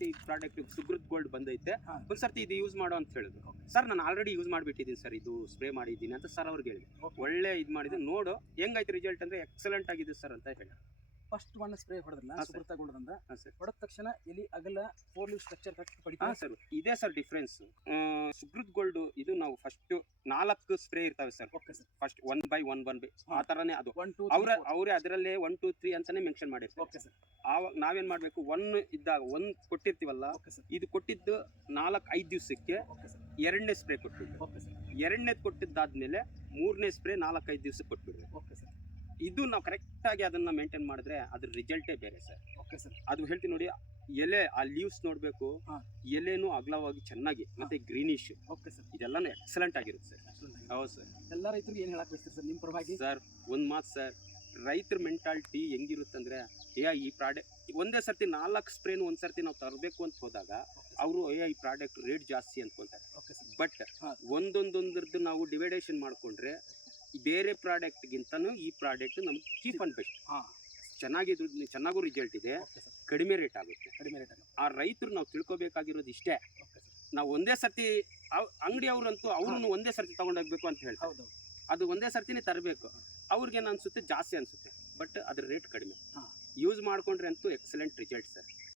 ಏನೈತೆ ಈ product ಸುಗೃತ್ gold ಬಂದೈತೆ, ಹಾ. ಒಂದ್ಸರ್ತಿ ಇದು ಯೂಸ್ ಮಾಡೋ ಅಂತ ಹೇಳಿದ್ರು. ಸರ್ ನಾನು ಆಲ್ರೆಡಿ ಯೂಸ್ ಮಾಡಿಬಿಟ್ಟಿದ್ದೀನಿ ಸರ್, ಇದು ಸ್ಪ್ರೇ ಮಾಡಿದ್ದೀನಿ ಅಂತ ಸರ್ ಅವ್ರಿಗೆ ಹೇಳಿದೆ. ಒಳ್ಳೆ ಇದು ಮಾಡಿದ್ದು ನೋಡು ಹೆಂಗಾಯ್ತು ರಿಸಲ್ಟ್ ಅಂದ್ರೆ ಎಕ್ಸಲೆಂಟ್ ಆಗಿದೆ ಸರ್ ಅಂತ ಹೇಳಿ. ಫಸ್ಟ್ ಒನ್ ಸ್ಪ್ರೇ ಹೊಡೆದ್ರಲ್ಲ ಹಾ, ಸುಗೃತ ಗೋಲ್ಡ್ ಅಂತ, ಸರ್ ಹೊಡೆದ ತಕ್ಷಣ ಎಲಿ ಅಗಲ 4 ಲೀವ್ ಸ್ಟ್ರಕ್ಚರ್ ಕಟ್ ಹಾ ಪಡಿತಾ. ಸರ್ ಇದೇ ಸರ್ ಡಿಫ್ರೆನ್ಸ್. ಸುಗೃತ್ ಗೋಲ್ಡ್ ಇದು ನಾವು ಫಸ್ಟ್ 4 ಸ್ಪ್ರೇ ಇರ್ತಾವೆ sir. Okay sir. First 1 by 1 ಆ ತರನೇ ಅದು 1 2 ಅವರೇ ಅದರಲ್ಲೇ 1 2 3 ಅಂತಾನೆ ಮೆನ್ಷನ್ ಮಾಡಿರ್ತಾರೆ. Okay sir. ಆವಾಗ ನಾವೇನ್ ಮಾಡ್ಬೇಕು, 1 ಇದ್ದಾಗ 1 ಕೊಟ್ಟಿರ್ತೀವಲ್ಲ, ಓಕೆ ಸರ್. ಇದು ಕೊಟ್ಟಿದ್ದು 4-5 ದಿವಸಕ್ಕೆ ಓಕೆ ಸರ್. 2ನೇ ಸ್ಪ್ರೇ ಕೊಟ್ಟಿದ್ದು. Okay sir. 2ನೇದು ಕೊಟ್ಟಿದ್ದಾದ್ಮೇಲೆ 3ನೇ ಸ್ಪ್ರೇ 4-5 ದಿವಸಕ್ಕೆ ಕೊಟ್ಬಿಡ್ಬೇಕು. Okay sir. ಇದು ನಾವು ಕರೆಕ್ಟ್ ಆಗಿ ಅದನ್ನ ಮೇಂಟೈನ್ ಮಾಡಿದ್ರೆ ಅದ್ರ ರಿಸಲ್ಟೇ ಬೇರೆ ಸರ್. Okay sir. ಅದು ಹೇಳ್ತೀನಿ ನೋಡಿ, ಎಲೆ ಆ ಲೀವ್ಸ್ ನೋಡ್ಬೇಕು, ಹಾ. ಎಲೆನೂ ಅಗಲವಾಗಿ ಚೆನ್ನಾಗಿ ಮತ್ತೆ ಗ್ರೀನಿಶ್, ಓಕೆ ಸರ್. ಇದೆಲ್ಲಾನು ಎಕ್ಸಲೆಂಟ್ ಆಗಿರುತ್ತೆ ಸರ್. ಹೌದು ಸರ್. ಎಲ್ಲ ರೈತರಿಗೆ ಏನು ಹೇಳಕ್ ಬಯಸ್ತೀರಿ ಸರ್ ನಿಮ್ಮ ಪರವಾಗಿ? ಸರ್ ಒಂದ್ ಮಾತು ಸರ್, ರೈತರ ಮೆಂಟಾಲಿಟಿ ಹೆಂಗಿರುತ್ತಂದ್ರೆ, ಈ ಪ್ರಾಡಕ್ಟ್ ಒಂದೇ ಸರ್ತಿ 4 ಸ್ಪ್ರೇನು ಒಂದ್ಸರ್ತಿ ನಾವು ತರಬೇಕು ಅಂತ ಹೋದಾಗ ಅವರು ಈ ಪ್ರಾಡಕ್ಟ್ ರೇಟ್ ಜಾಸ್ತಿ ಅಂದ್ಕೊಳ್ತಾರೆ. Okay sir. ಬಟ್ ಹಾ. ಒಂದೊಂದೊಂದ್ರದ್ದು ನಾವು ಡಿವೈಡೇಷನ್ ಮಾಡ್ಕೊಂಡ್ರೆ ಬೇರೆ ಪ್ರಾಡಕ್ಟ್ಗಿಂತನೂ ಈ ಪ್ರಾಡಕ್ಟ್ ನಮ್ಗೆ ಚೀಪ್ ಅಂಡ್ ಬೆಸ್ಟ್. ಹಾಂ. ಚೆನ್ನಾಗೂ ರಿಸಲ್ಟ್ ಇದೆ, ಓಕೆ ಸರ್. ಕಡಿಮೆ ರೇಟ್ ಆಗುತ್ತೆ. ಕಡಿಮೆ ರೇಟ್ ಆಗುತ್ತೆ. ಆ ರೈತರು ನಾವು ತಿಳ್ಕೊಬೇಕಾಗಿರೋದು ಇಷ್ಟೇ. Okay sir. ನಾವು ಒಂದೇ ಸರ್ತಿ ಅಂಗಡಿ ಅವ್ರಂತೂ ಅವ್ರನ್ನು ಒಂದೇ ಸರ್ತಿ ತಗೊಂಡೋಗ್ಬೇಕು ಅಂತ ಹೇಳ್ತಾರೆ. ಹೌದು. ಅದು ಒಂದೇ ಸರ್ತಿನೇ ತರಬೇಕು. ಅವ್ರಿಗೇನು ಅನ್ಸುತ್ತೆ, ಜಾಸ್ತಿ ಅನ್ಸುತ್ತೆ, ಬಟ್ ಅದ್ರ ರೇಟ್ ಕಡಿಮೆ. ಹಾಂ. ಯೂಸ್ ಮಾಡ್ಕೊಂಡ್ರೆ ಅಂತೂ ಎಕ್ಸಲೆಂಟ್ ರಿಸಲ್ಟ್ ಸರ್.